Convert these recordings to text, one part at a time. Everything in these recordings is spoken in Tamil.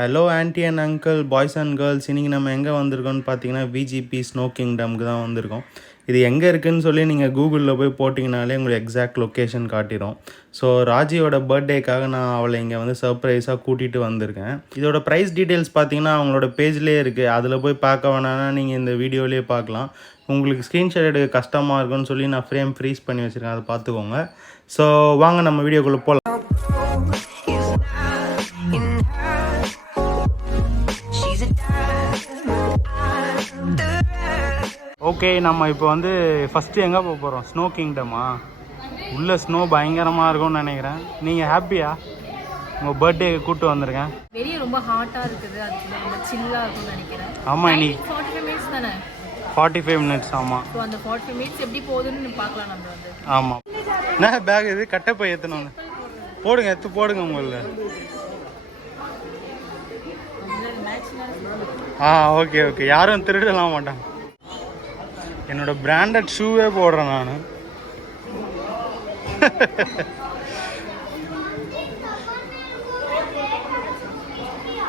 Hello aunty and uncle, boys and girls. இன்றைக்கி நம்ம எங்கே வந்திருக்கோம்னு பார்த்தீங்கன்னா விஜிபி ஸ்னோ கிங்டம்க்கு தான் வந்திருக்கோம். இது எங்கே இருக்குதுன்னு சொல்லி நீங்கள் கூகுளில் போய் போட்டிங்கனாலே உங்களுக்கு எக்ஸாக்ட் லொக்கேஷன் காட்டிடும். ஸோ ராஜியோட பர்த்டேக்காக நான் அவளை இங்கே வந்து சர்ப்ரைஸாக கூட்டிகிட்டு வந்திருக்கேன். இதோட ப்ரைஸ் டீட்டெயில்ஸ் பார்த்தீங்கன்னா அவங்களோட பேஜ்லேயே இருக்குது. அதில் போய் பார்க்க வேணான்னா நீங்கள் இந்த வீடியோலேயே பார்க்கலாம். உங்களுக்கு ஸ்க்ரீன்ஷாட் எடுக்க கஷ்டமாக இருக்குன்னு சொல்லி நான் ஃப்ரேம் ஃப்ரீஸ் பண்ணி வச்சுருக்கேன், அதை பார்த்துக்கோங்க. ஸோ வாங்க நம்ம வீடியோக்குள்ளே போகலாம். ஓகே, நம்ம இப்போ வந்து ஃபஸ்ட்டு எங்கே போக போகிறோம்? ஸ்னோ கிங்டமா? உள்ளே ஸ்னோ பயங்கரமாக இருக்கும்னு நினைக்கிறேன். நீங்கள் ஹாப்பியா? உங்கள் பர்த்டே கூப்பிட்டு வந்திருக்கேன். வெளியே ரொம்ப ஹாட்டாக இருக்குது, அதுக்கு ரொம்ப சில்லாக இருக்கும்னு நினைக்கிறேன். ஆமாம், இன்னைக்கு 45 மினிட்ஸ் தானே? 45 மினிட்ஸ். ஆமாம். ஸோ அந்த 45 மினிட்ஸ் எப்படி போகுதுன்னு பார்க்கலாம் நம்ம வந்து. ஆமாம். என்ன பேக் இது? கட்டப்பை ஏற்றணும். போடுங்க, எடுத்து போடுங்க உங்களில். ஓகே ஓகே, யாரும் திருடலாம் மாட்டாங்க. என்னோட பிராண்டட் ஷூவே போடுறேன் நான்.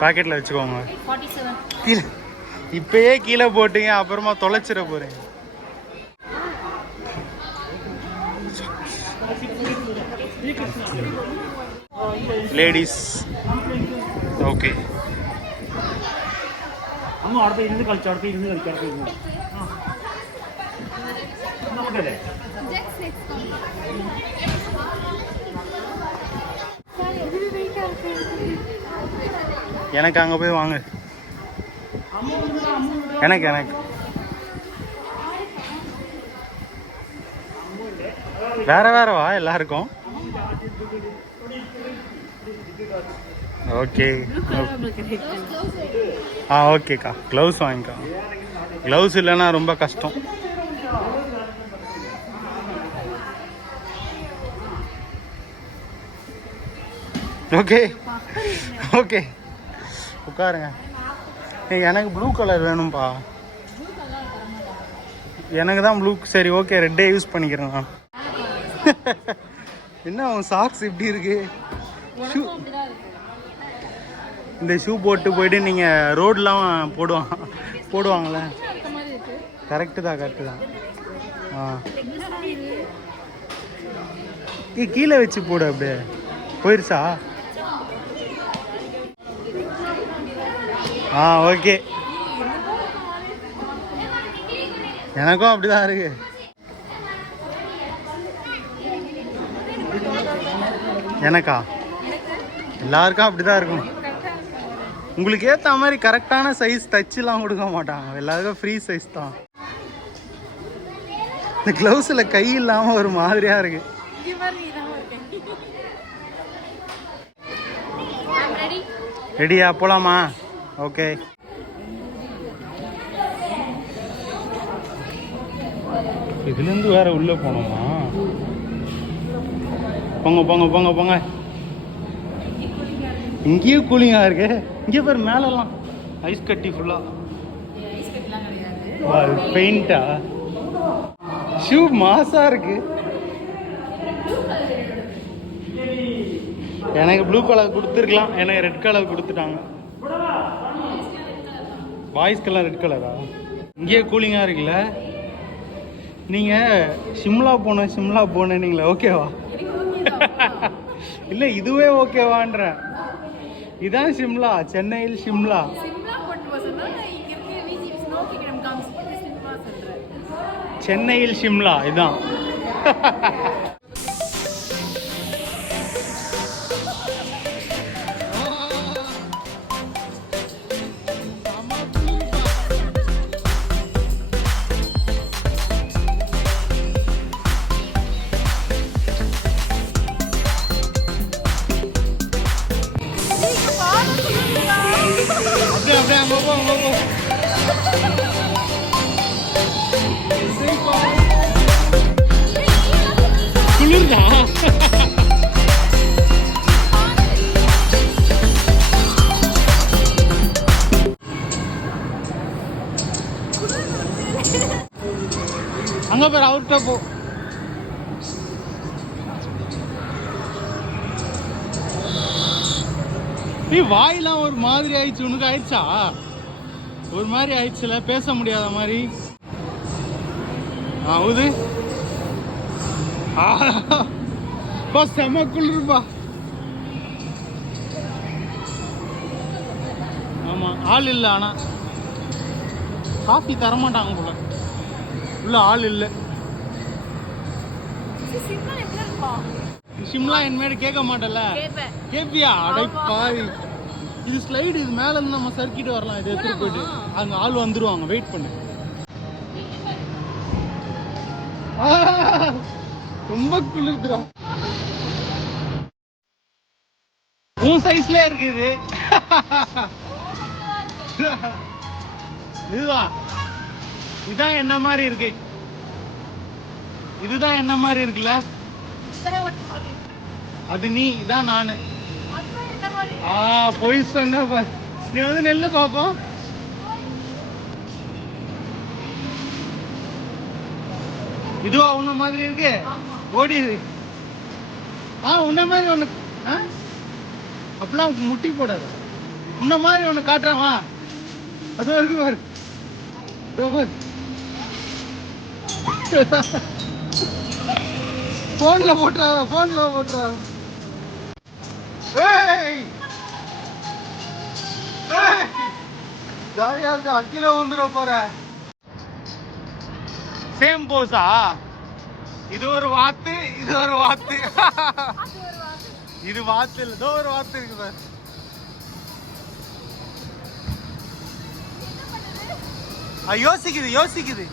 பாக்கெட்டில் வச்சுக்கோங்க. கீழே இப்பயே கீழே போட்டீங்க, அப்புறமா தொலைச்சிட போறீங்க. Ladies okay. எனக்கு அங்கே போய் வாங்க. எனக்கு வேற வேறவா எல்லாருக்கும்? ஓகே ஓகேக்கா. க்ளவுஸ் வாங்கிக்கா. க்ளவுஸ் இல்லைன்னா ரொம்ப கஷ்டம். ஓகே ஓகே, உட்காருங்க. எனக்கு ப்ளூ கலர் வேணும்ப்பா. எனக்கு தான் ப்ளூ. சரி ஓகே, ரெட்டே யூஸ் பண்ணிக்கிறேன் நான். என்ன உன் சாக்ஸ் இப்படி இருக்கு? ஷூ, இந்த ஷூ போட்டு போயிட்டு நீங்கள் ரோடெலாம் போடுவாங்களே. கரெக்டு தான். கீழே வச்சு போடு. அப்படியே போயிருச்சா? ஓகே. எனக்கும் அப்படிதான் இருக்கு. எனக்கா? எல்லாருக்கும் அப்படிதான் இருக்கும். உங்களுக்கு ஏற்ற மாதிரி கரெக்டான சைஸ் தச்சுலாம் கொடுக்க மாட்டாங்க. எல்லாருக்கும் ஃப்ரீ சைஸ் தான். இந்த க்ளவுஸில் கை இல்லாமல் ஒரு மாதிரியா இருக்கு. ரெடியா? போலாமா? ஓகே. இதுலேருந்து வேற உள்ளே போனோமா? போங்க. இங்கேயும் கூலிங்காக இருக்கு. இங்கே பேர் மேலெல்லாம் ஐஸ் கட்டி ஃபுல்லாக. பெயிண்டா? ஷூ மாசா இருக்கு. எனக்கு ப்ளூ கலர் கொடுத்துருக்கலாம், எனக்கு ரெட் கலர் கொடுத்துட்டாங்க. பாய்ஸ்க்கெல்லாம் ரெட் கலரா? இங்கேயே கூலிங்காக இருக்குல்ல. நீங்கள் சிம்லா போனீங்களா? ஓகேவா? இல்லை, இதுவே ஓகேவான்றேன். இதான் சிம்லா, சென்னையில் சிம்லா. சென்னையில் சிம்லா இதான். குளிர்தா? அங்க பேர் அவுட்ட போ. வாயெல்லாம் ஒரு மாதிரி ஆயிடுச்சு. உனக்கு ஆயிடுச்சா? ஒரு மாதிரி ஆயிடுச்சுல, பேச முடியாத மாதிரி. ஹவுது செம குளிருப்பா. ஆமா ஆள் இல்லை. ஆனா காஃபி தரமாட்டாங்க போல, உள்ள ஆள் இல்லை. சிம்லா என்மேடு கேட்க மாட்டல, கேப்பியா? அடைப்பாய். இது ஸ்லைடு, இது மேல இருந்து நம்ம சர்க்கிட்டு வரலாம். இது எடுத்துட்டு போயிட்டு அங்க ஆள் வந்துருவாங்க. வெயிட் பண்ணு. ரொம்ப குளிர்துடா. உன் சைஸ்ல இருக்குது. இதுதான் இதான் என்ன மாதிரி இருக்கு. இதுதான் என்ன மாதிரி இருக்குல்ல. அது நீ இதான் நானு. பொய் சொன்ன பாரு. நீ வந்து நெல்லு பாப்போம். இதுவா உன்ன மாதிரி இருக்கு? ஓடிடு. உன்ன மாதிரி ஒண்ணு. அப்பெல்லாம் முட்டி போடாது. உன்ன மாதிரி ஒண்ணு காட்டுறாமா? அது இருக்கு பாரு. போன்ல போட்டா, போன்ல போட்டா. ஜாலியா இருக்கு. அக்கில வந்துட போற. சேம் போஸா? இது ஒரு வாத்து, இது ஒரு வாத்து. இது வாத்து இல்ல, ஏதோ ஒரு வாத்து இருக்கு பாரு. யோசிக்குது யோசிக்குது.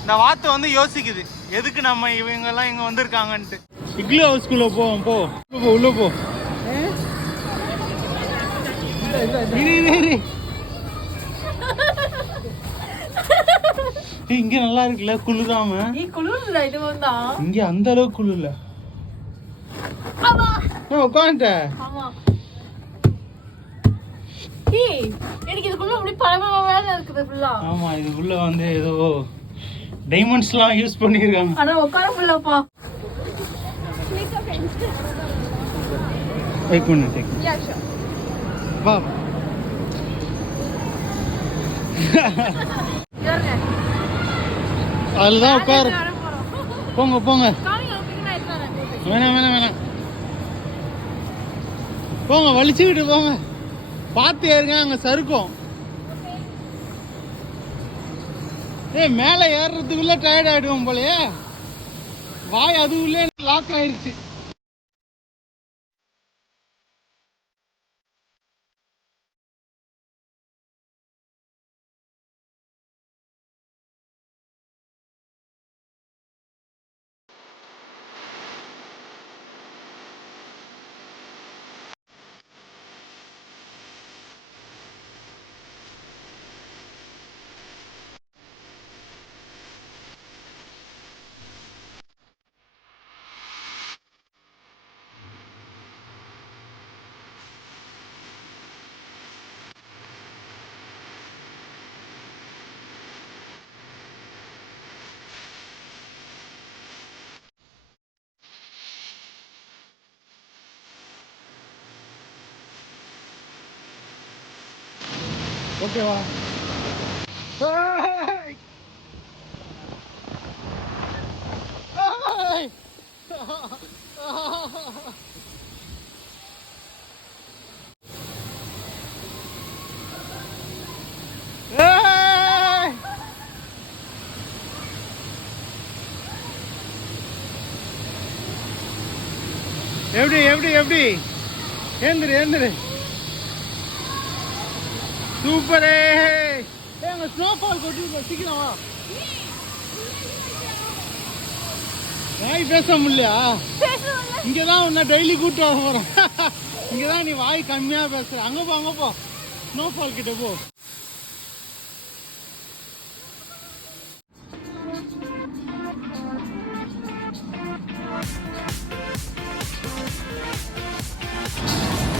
இந்த வாத்து வந்து யோசிக்குது, எதுக்கு நம்ம இவங்க எல்லாம் இங்க வந்திருக்காங்கன்ட்டு. இக்லு ஹவுஸ்குள்ள போவோம். போ உள்ள போ. இங்க நல்லா இருக்குல்ல, குளிராம. இங்க அந்த அளவுக்கு குளிர்ல. உட்காந்துட்ட. ஆமா, இதுக்குள்ள வந்து ஏதோ டைமண்ட்ஸ்லாம் யூஸ் பண்ணிருக்காங்க. ஆனா உட்கார முடியலப்பா. एक मिनट வா. அதுதான் உட்காரு. போங்க போங்க. வேணாம் வேணாம் வேணாம். போங்க, வலிச்சுக்கிட்டு போங்க. பார்த்து ஏறுங்க, அங்க சறுக்கும். மேல ஏறுறதுக்குள்ள டயர்ட் ஆயிடுவோம் போலயே. வாய் அதுக்குள்ளே லாக் ஆயிருச்சு. ஓகேவா? எப்படி எப்படி எப்படி? ஏந்திரு ஏந்திரு. சூப்பரே. அங்க ஸ்னோஃபால் கொட்டி சீக்கிரம் வா. வாய் பேச முடியலையா? இங்கதான் உன்னை டெய்லி கூட்டு வர போறோம். இங்கதான் நீ வாய் கம்மியா பேசுற. அங்க போ அங்க போ, ஸ்னோஃபால் கிட்ட போ.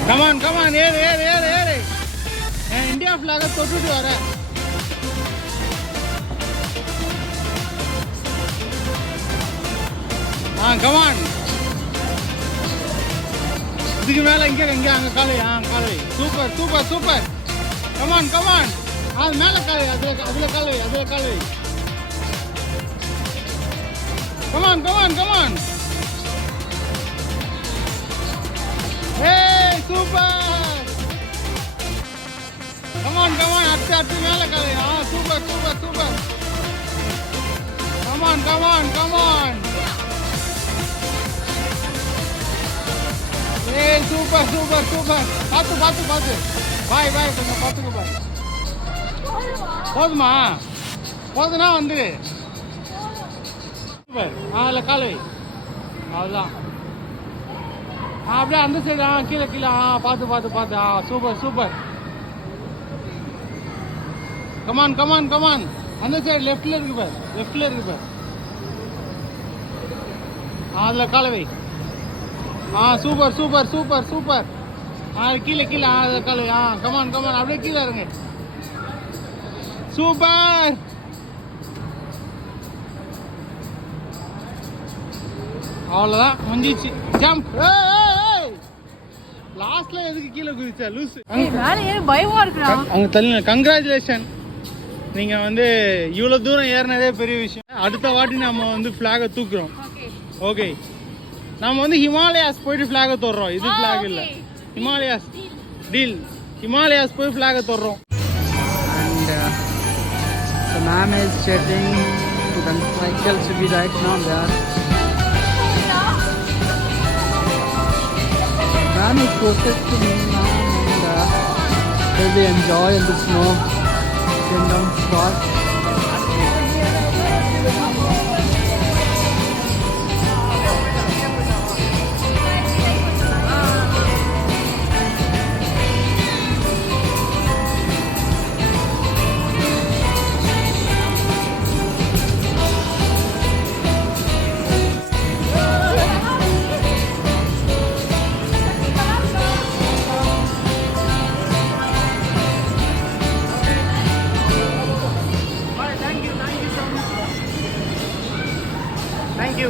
கமான் கமான், ஏறு ஏறு ஏறு ஏறு. நான் இந்தியா ஃபிளாக தொட்டுட்டு வரேன். கமான். இதுக்கு மேலே இங்கே அங்கே காலை காலை super super super come on come on அது மேலே காலை அதில் காலை கமான் கமான் கமான் ஏய் சூப்பர் கமான் கமான் அடுத்து மேலே காலை super super super come on come on come on ஏய் சூப்பர் சூப்பர் சூப்பர் பார்த்து பாய் கொஞ்சம் பார்த்துக்க பாய் போதுமா போதுனா வந்துடு சூப்பர் அதில் கால் வை அதுதான் அப்படியே அந்த சைடு கீழே பார்த்து super super come on come on come on அந்த சைடு லெஃப்டில் இருக்கு பார் அதில் காலை வை சூப்பர் சூப்பர் சூப்பர் சூப்பர் கீழே அதில் காலை கமான் கமான் அப்படியே கீழே இருங்க சூப்பர் அவ்வளோதான் முடிஞ்சிச்சு ஜம்ப் லாஸ்ட்ல எதுக்கு கீழே குதிச்சா லூசு மேலே ஏறி பயமா இருக்குடா அவங்க தள்ளி கங்க்ராச்சுலேஷன் நீங்கள் வந்து இவ்வளோ தூரம் ஏறினதே பெரிய விஷயம் அடுத்த வாட்டி நம்ம வந்து ஃப்ளாகை தூக்குறோம் ஓகே நம்ம வந்து ஹிமாலயாஸ் போயிட்டு ஃப்ளாகை தொடுறோம் இது ஃப்ளாக் இல்லை ஹிமாலயாஸ் டீல் ஹிமாலயாஸ் போய் ஃப்ளாகை தொடுறோம் The ma'am is chatting to the cycle should be right now there. Ma'am is closest to me now and really enjoy in the snow kingdom spot.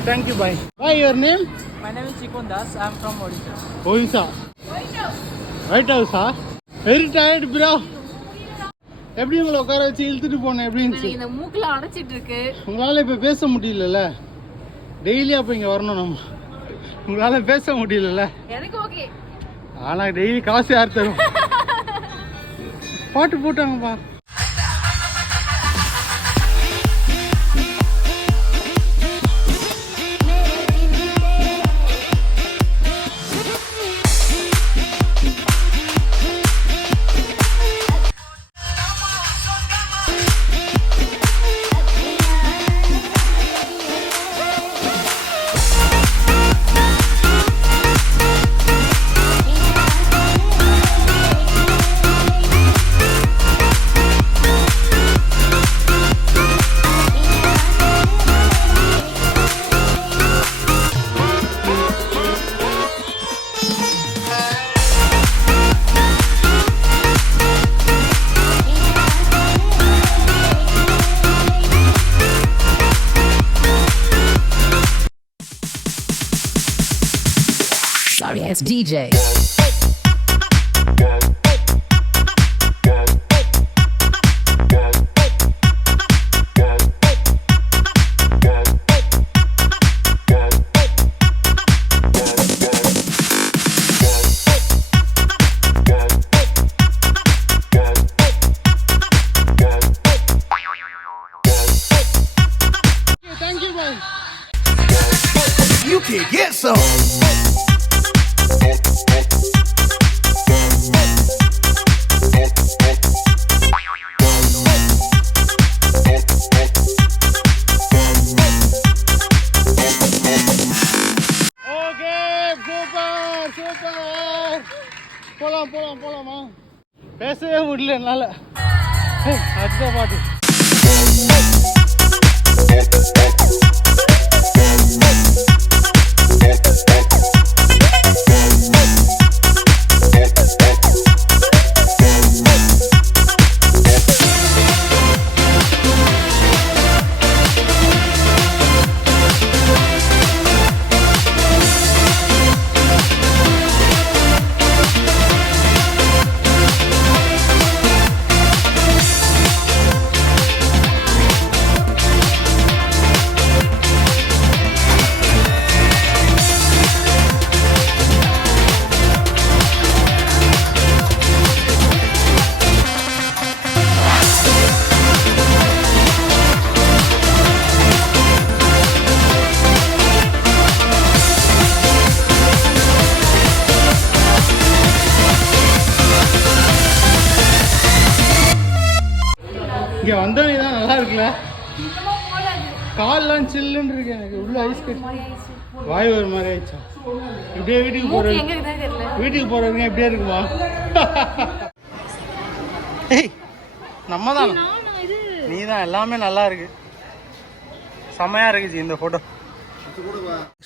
Thank you, bye. Why your name? My name is Chikon Das. I am from Odisha. Odisha. White House, huh? Very tired, bro. எப்படி உங்களை உட்கார வச்சு இழுத்துட்டு போனேன் எப்படின்னு இந்த மூக்குல அடைச்சிட்டு இருக்கு உங்களால இப்ப பேச முடியலல்ல டெய்லி அப்ப இங்க வரணும் நம்ம உங்களால பேச முடியலல்ல எனக்கு ஓகே ஆனா டெய்லி காசு யார் தரும் பாட்டு போட்டாங்கப்பா Sorry ass DJ. Thank you, boy. You can get some. போலாமா பேசவே முடியல என்னால அதுதான் பாட்டு இங்கே வந்தோடனே தான் நல்லா இருக்குல்ல, கால்லாம் சில்லுன்னு இருக்கு. எனக்கு உள்ள ஐஸ் கட்டி வாய் ஒரு மாதிரி ஆயிடுச்சா. இப்படியே வீட்டுக்கு போகிறது, எங்க இருக்குதா தெரியல. வீட்டுக்கு போகிறவங்க எப்படியே இருக்குமா? ஏய் நம்ம தான், நீ தான், எல்லாமே நல்லா இருக்கு, செம்மையாக இருக்குச்சு இந்த ஃபோட்டோ.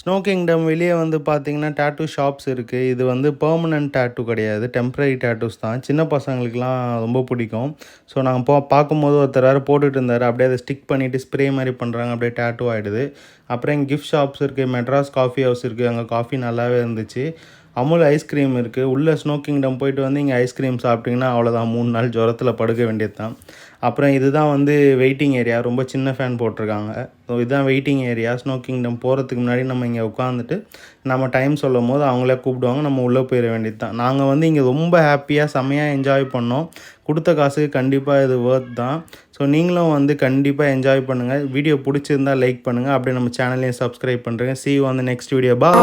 ஸ்னோ கிங்டம் வெளியே வந்து பார்த்தீங்கன்னா டேட்டூ ஷாப்ஸ் இருக்குது. இது வந்து பெர்மனன்ட் டேட்டூ கிடையாது, டெம்ப்ரரி டேட்டூஸ் தான். சின்ன பசங்களுக்குலாம் ரொம்ப பிடிக்கும். ஸோ நாங்கள் பார்க்கும்போது ஒருத்தர் வேறு போட்டுட்டு இருந்தார், அப்படியே அதை ஸ்டிக் பண்ணிவிட்டு ஸ்ப்ரே மாதிரி பண்ணுறாங்க, அப்படியே டேட்டூ ஆகிடுது. அப்புறம் இங்கே கிஃப்ட் ஷாப்ஸ் இருக்குது, மெட்ராஸ் காஃபி ஹவுஸ் இருக்குது, அங்கே காஃபி நல்லாவே இருந்துச்சு. அமுல் ஐஸ்கிரீம் இருக்குது. உள்ளே ஸ்னோ கிங்டம் போயிட்டு வந்து இங்கே ஐஸ்கிரீம் சாப்பிட்டிங்கன்னா அவ்வளோதான், 3 நாள் ஜுரத்தில் படுக்க வேண்டியது தான். அப்புறம் இதுதான் வந்து வெயிட்டிங் ஏரியா, ரொம்ப சின்ன ஃபேன் போட்டிருக்காங்க. ஸோ இதுதான் வெயிட்டிங் ஏரியா. ஸ்னோ கிங்டம் போகிறதுக்கு முன்னாடி நம்ம இங்கே உட்காந்துட்டு நம்ம டைம் சொல்லும் போது அவங்களே கூப்பிடுவாங்க, நம்ம உள்ளே போயிட வேண்டியது தான். நாங்கள் வந்து இங்கே ரொம்ப ஹாப்பியாக செம்மையாக என்ஜாய் பண்ணோம். கொடுத்த காசுக்கு கண்டிப்பாக இது ஒர்த் தான். ஸோ நீங்களும் வந்து கண்டிப்பாக என்ஜாய் பண்ணுங்கள். வீடியோ பிடிச்சிருந்தால் லைக் பண்ணுங்கள், அப்படியே நம்ம சேனலையும் சப்ஸ்கிரைப் பண்ணுறேங்க. see you on the next video. Bye.